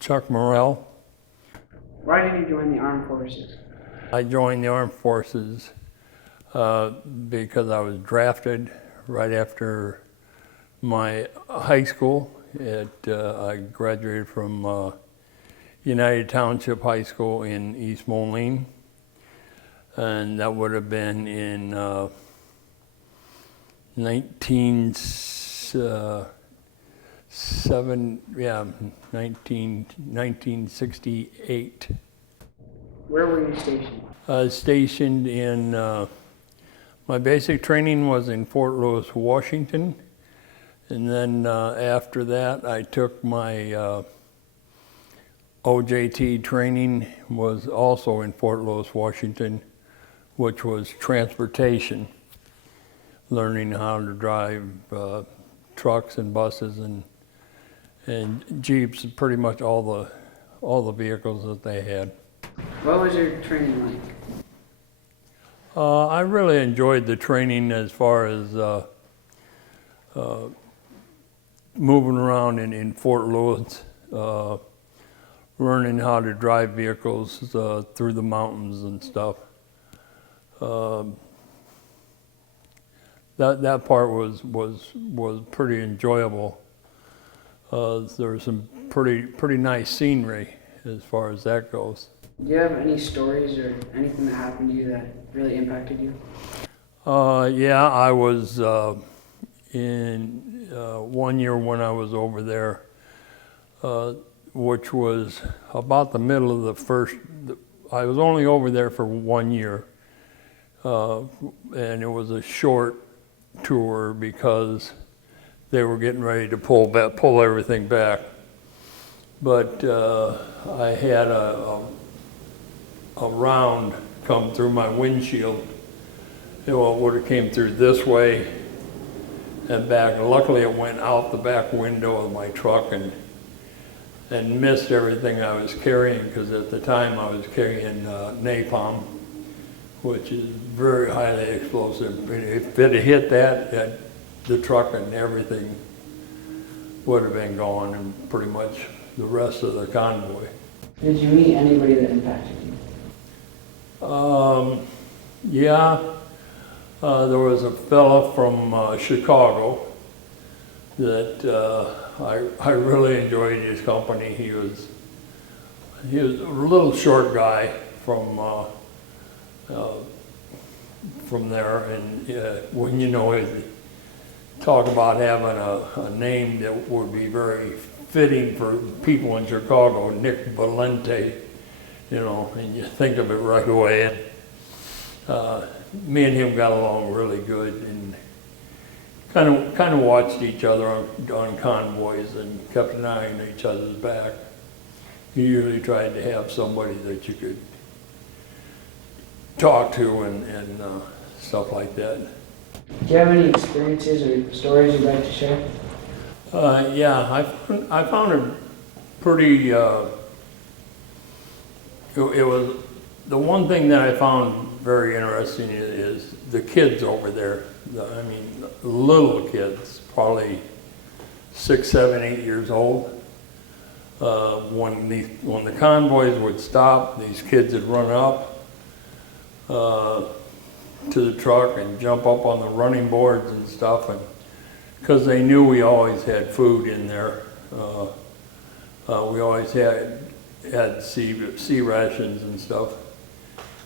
Chuck Morel. Why did you join the armed forces? I joined the armed forces because I was drafted right after my high school. I graduated from United Township High School in East Moline, and that would have been in 1968. Where were you stationed? Stationed in, my basic training was in Fort Lewis, Washington. And then after that, I took my OJT training, was also in Fort Lewis, Washington, which was transportation, learning how to drive trucks and buses and Jeeps, pretty much all the vehicles that they had. What was your training like? I really enjoyed the training as far as moving around in Fort Lewis, learning how to drive vehicles through the mountains and stuff. That part was pretty enjoyable. There was some pretty nice scenery as far as that goes. Do you have any stories or anything that happened to you that really impacted you? Yeah, I was in 1 year when I was over there, which was about the middle of the first. I was only over there for 1 year, and it was a short tour because they were getting ready to pull everything back. But I had a round come through my windshield. It would have came through this way and back. Luckily, it went out the back window of my truck and missed everything I was carrying, because at the time I was carrying napalm, which is very highly explosive. If it had hit that, the truck and everything would have been gone, and pretty much the rest of the convoy. Did you meet anybody that impacted you? Yeah, there was a fella from Chicago that I really enjoyed his company. He was a little short guy from there, and when talk about having a name that would be very fitting for people in Chicago, Nick Valente, and you think of it right away. And me and him got along really good, and kind of watched each other on convoys and kept an eye on each other's back. You usually tried to have somebody that you could talk to and stuff like that. Do you have any experiences or stories you'd like to share? Yeah, I found it pretty. It was the one thing that I found very interesting is the kids over there. I mean, little kids, probably 6, 7, 8 years old. When the convoys would stop, these kids would run up to the truck and jump up on the running boards and stuff, and because they knew we always had food in there. We always had sea rations and stuff,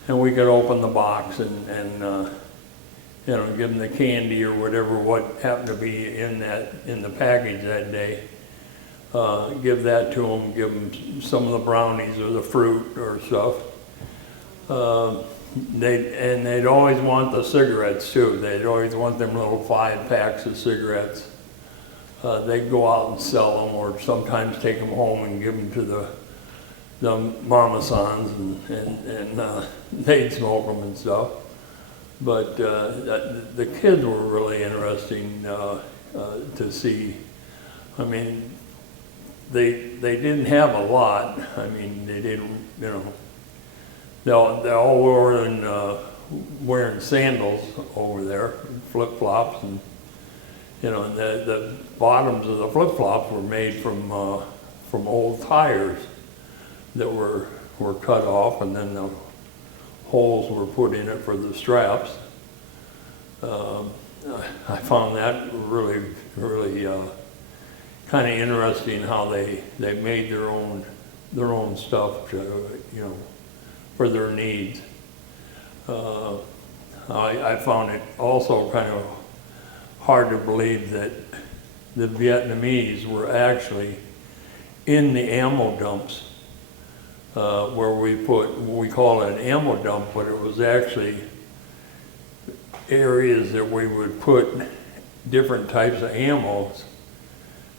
and we could open the box and give them the candy or what happened to be in the package that day. Give that to them. Give them some of the brownies or the fruit or stuff. They'd always want the cigarettes too. They'd always want them little 5 packs of cigarettes. They'd go out and sell them, or sometimes take them home and give them to the mama-sons, and they'd smoke them and stuff. But the kids were really interesting to see. I mean, they didn't have a lot. I mean, they didn't, they all were wearing sandals over there, flip-flops, and the bottoms of the flip-flops were made from from old tires that were cut off, and then the holes were put in it for the straps. I found that really kind of interesting how they made their own stuff to, for their needs. I found it also kind of hard to believe that the Vietnamese were actually in the ammo dumps, where we call it an ammo dump, but it was actually areas that we would put different types of ammos,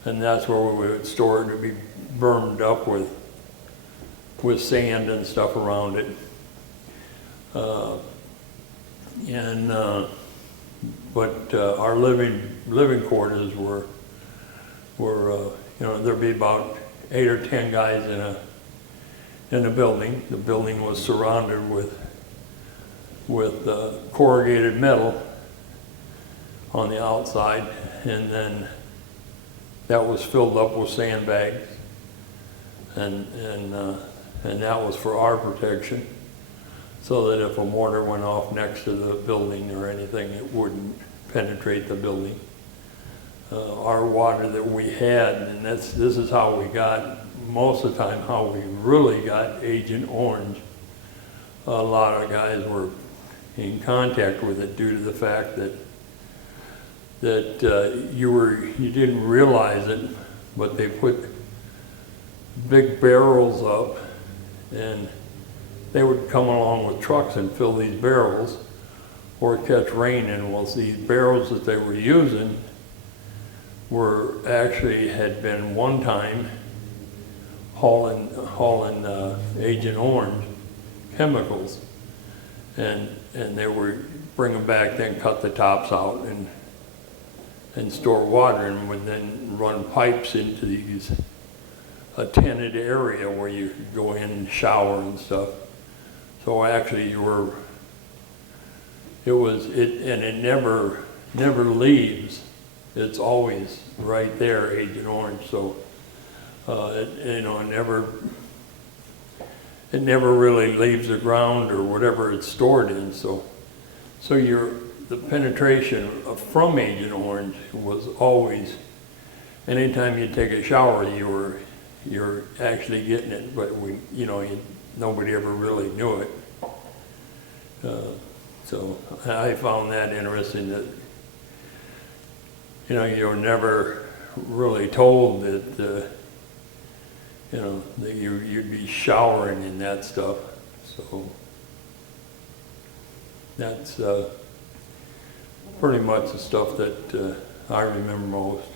and that's where we would store it to be burned up with sand and stuff around it. But our living quarters were there'd be about 8 or 10 guys in a building. The building was surrounded with corrugated metal on the outside, and then that was filled up with sandbags, and that was for our protection, so that if a mortar went off next to the building or anything, it wouldn't penetrate the building. Our water that we had, and this is how we got, most of the time, how we really got Agent Orange. A lot of guys were in contact with it due to the fact that you didn't realize it, but they put big barrels up, and they would come along with trucks and fill these barrels or catch rain, and these barrels that they were using had been one time hauling Agent Orange chemicals, and they would bring them back, then cut the tops out and store water, and would then run pipes into a tented area where you could go in and shower and stuff. So actually it never leaves. It's always right there, Agent Orange. So it never really leaves the ground or whatever it's stored in. So the penetration from Agent Orange was always, anytime you take a shower, you're actually getting it, but nobody ever really knew it. So I found that interesting, that you're never really told that that you'd be showering in that stuff. So that's pretty much the stuff that I remember most.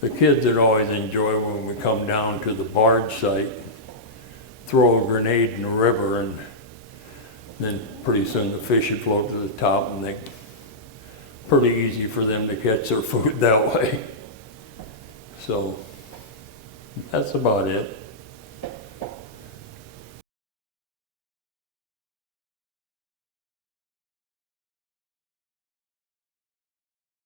The kids would always enjoy when we come down to the barge site, throw a grenade in the river, and then pretty soon the fish would float to the top, and pretty easy for them to catch their food that way. So that's about it.